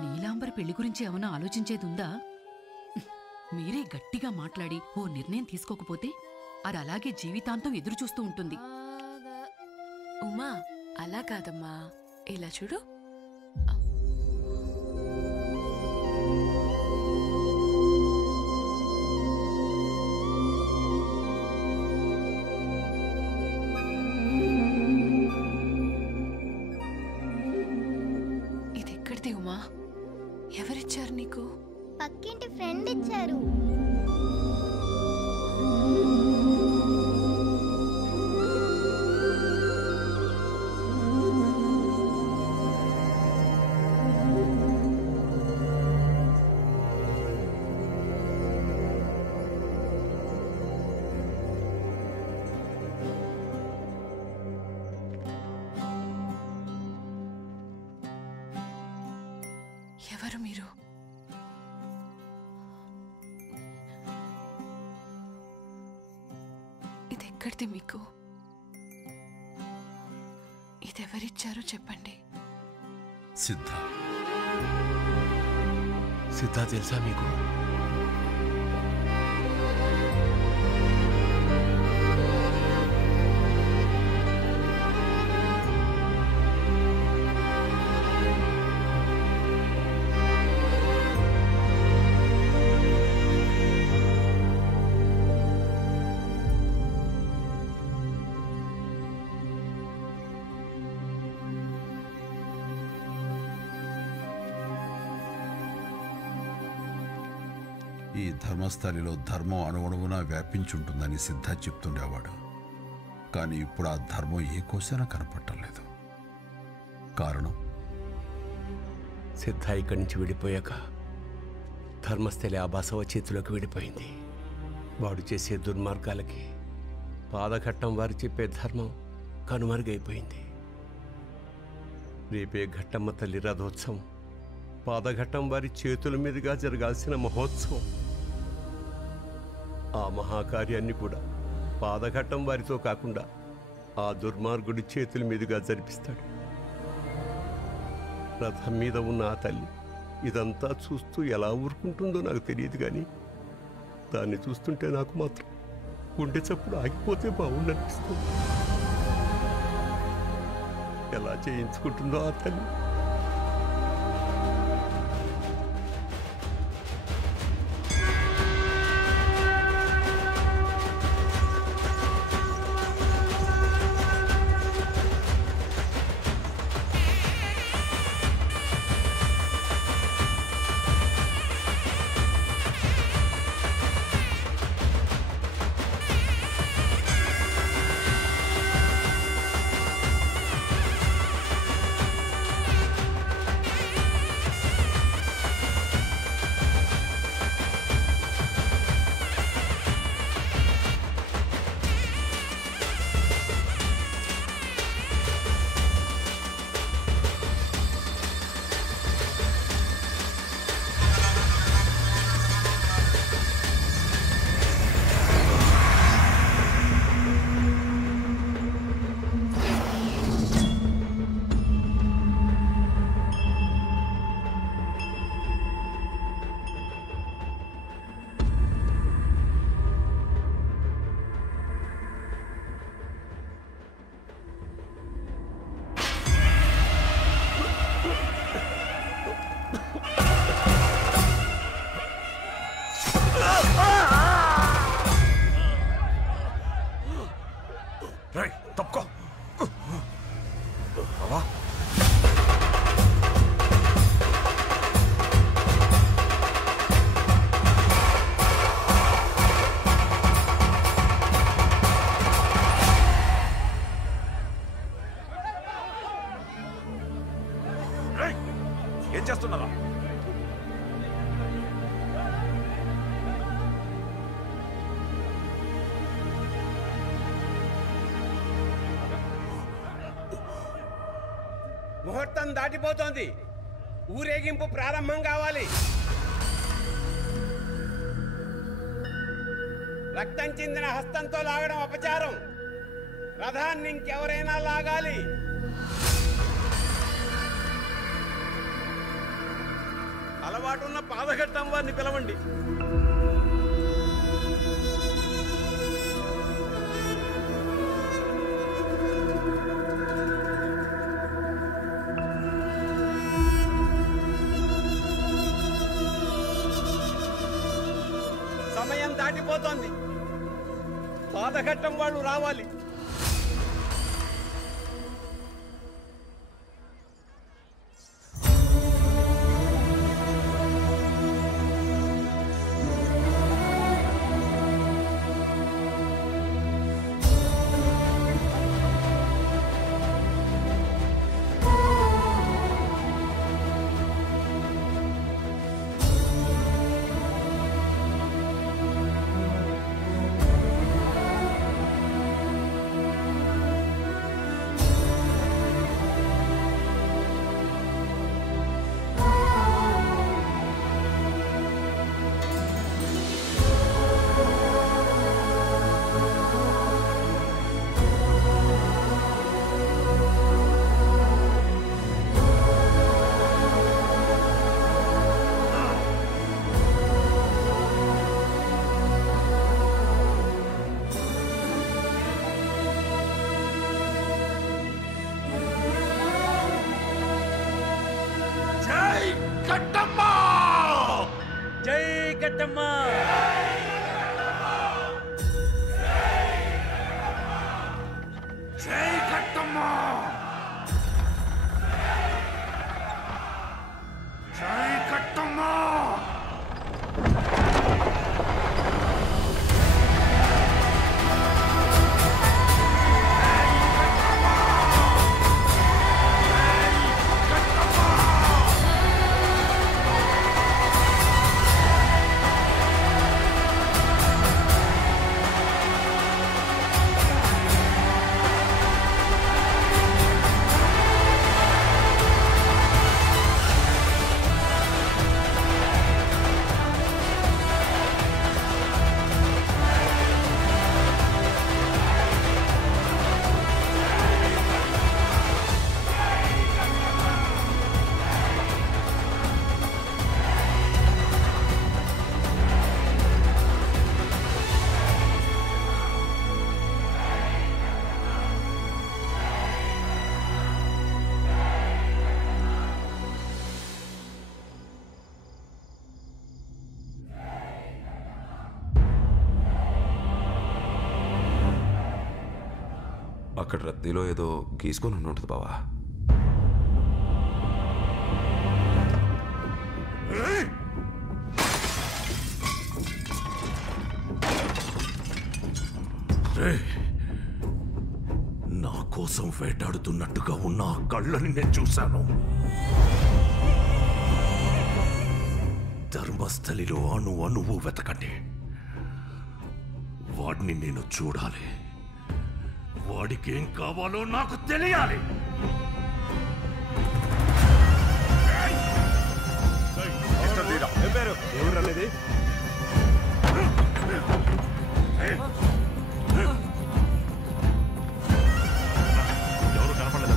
నీలాంబర్ పెళ్లి గురించి ఏమైనా ఆలోచించేదుందా? మీరే గట్టిగా మాట్లాడి ఓ నిర్ణయం తీసుకోకపోతే అది అలాగే జీవితాంతం ఎదురుచూస్తూ ఉంటుంది. ఉమా, అలా కాదమ్మా, ఇలా చూడు. ఇది ఎక్కడిది ఉమా? ఎవరిచ్చారు నీకు? పక్కింటి ఫ్రెండ్ ఇచ్చారు. ఎవరు మీరు? ఇది ఎక్కడిది మీకు? ఇదెవరిచ్చారో చెప్పండి. సిద్ధ. సిద్ధ తెలుసా మీకు? ఈ ధర్మస్థలిలో ధర్మం అణువణువున వ్యాపించుంటుందని సిద్ధ చెప్తుండేవాడు. కానీ ఇప్పుడు ఆ ధర్మం ఏ కోశాన కనపట్టలేదు. కారణం? సిద్ధ ఇక్కడి నుంచి విడిపోయాక ధర్మస్థలి ఆ బసవ చేతిలోకి విడిపోయింది. వాడు చేసే దుర్మార్గాలకి పాదఘట్టం వారు చెప్పే ధర్మం కనుమరుగైపోయింది. రేపే ఘట్టమ్మ తల్లి రథోత్సవం పాదఘట్టం వారి చేతుల మీదుగా జరగాల్సిన మహోత్సవం. ఆ మహాకార్యాన్ని కూడా పాదఘట్టం వారితో కాకుండా ఆ దుర్మార్గుడి చేతుల మీదుగా జరిపిస్తాడు. రథం మీద ఉన్న ఆ తల్లి ఇదంతా చూస్తూ ఎలా ఊరుకుంటుందో నాకు తెలియదు, కానీ దాన్ని చూస్తుంటే నాకు మాత్రం గుండె చప్పుడు ఆగిపోతే బాగుండనిపిస్తుంది. ఎలా చేయించుకుంటుందో ఆ తల్లి. ఏం చేస్తున్నారా? ముహూర్తం దాటిపోతోంది. ఊరేగింపు ప్రారంభం కావాలి. రక్తం చెందిన హస్తంతో లాగడం అపచారం. రథాన్ని ఇంకెవరైనా లాగాలి. అలవాటున్న పాదఘట్టం వారిని పిలవండి. సమయం దాటిపోతోంది. పాదఘట్టం వాళ్ళు రావాలి. అక్కడ రద్దీలో ఏదో గీసుకొని ఉంటుంది బావా. నా కోసం వేటాడుతున్నట్టుగా ఉన్న ఆ కళ్ళని నేను చూశాను. ధర్మస్థలిలో అణువు వెతకండి. వాడిని నేను చూడాలి. వాడికి ఏం కావాలో నాకు తెలియాలి. ఎవరు కనపడలేదు.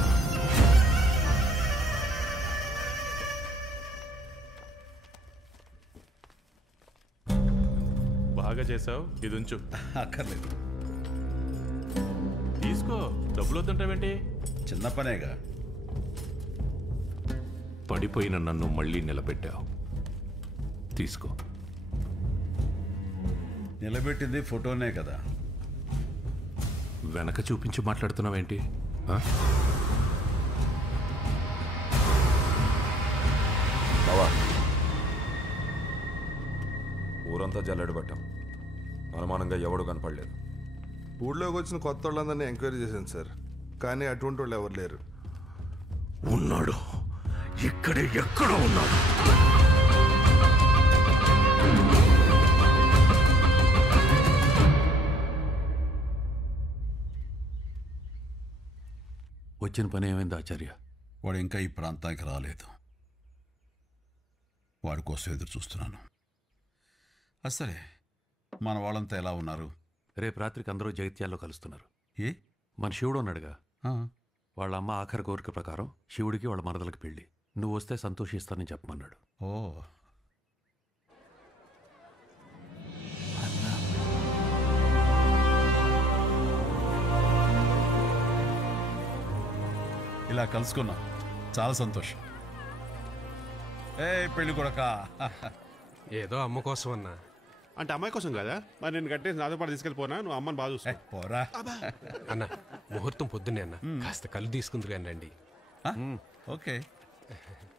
బాగా చేసావు. ఇది ఉంచు. అక్కర్లేదు. తీసుకో. డబ్బులు వద్దంటావేంటి? చిన్న పనేగా. పడిపోయిన నన్ను మళ్ళీ నిలబెట్టావు. తీసుకో. నిలబెట్టింది ఫోటోనే కదా. వెనక చూపించి మాట్లాడుతున్నావేంటి? బావా, ఊరంతా జల్లెడ పట్టాం. అనుమానంగా ఎవడు కనపడలేదు. ఊళ్ళోకి వచ్చిన కొత్త వాళ్ళందరినీ ఎంక్వైరీ చేశాను సార్, కానీ అటువంటి వాళ్ళు ఎవరు లేరు. ఉన్నాడు. ఇక్కడే ఎక్కడో ఉన్నాడు. వచ్చిన పని ఏమైంది ఆచార్య? వాడు ఇంకా ఈ ప్రాంతానికి రాలేదు. వాడి కోసం ఎదురు చూస్తున్నాను. సరే, మన వాళ్ళంతా ఎలా ఉన్నారు? రేపు రాత్రికి అందరూ జగిత్యాల్లో కలుస్తున్నారు. ఏ? మన శివుడు ఉన్నాడుగా, వాళ్ళ అమ్మ ఆఖరి కోరిక ప్రకారం శివుడికి వాళ్ళ మరదలకు పెళ్ళి. నువ్వు వస్తే సంతోషిస్తానని చెప్పమన్నాడు. ఓ, ఇలా కలుసుకున్నాం, చాలా సంతోషం. ఏ పెళ్ళి కొడక, ఏదో అమ్మ కోసం అన్నా. అంటే అమ్మాయి కోసం కదా, మరి నేను కట్టేసి నాతో పాటు తీసుకెళ్ళిపోనా, నువ్వు అమ్మని బాగా చూసుకో. పోరా అన్న, ముహూర్తం పొద్దున్నే అన్న, కాస్త కళ్ళు తీసుకుందరు కానీ రండి. ఓకే.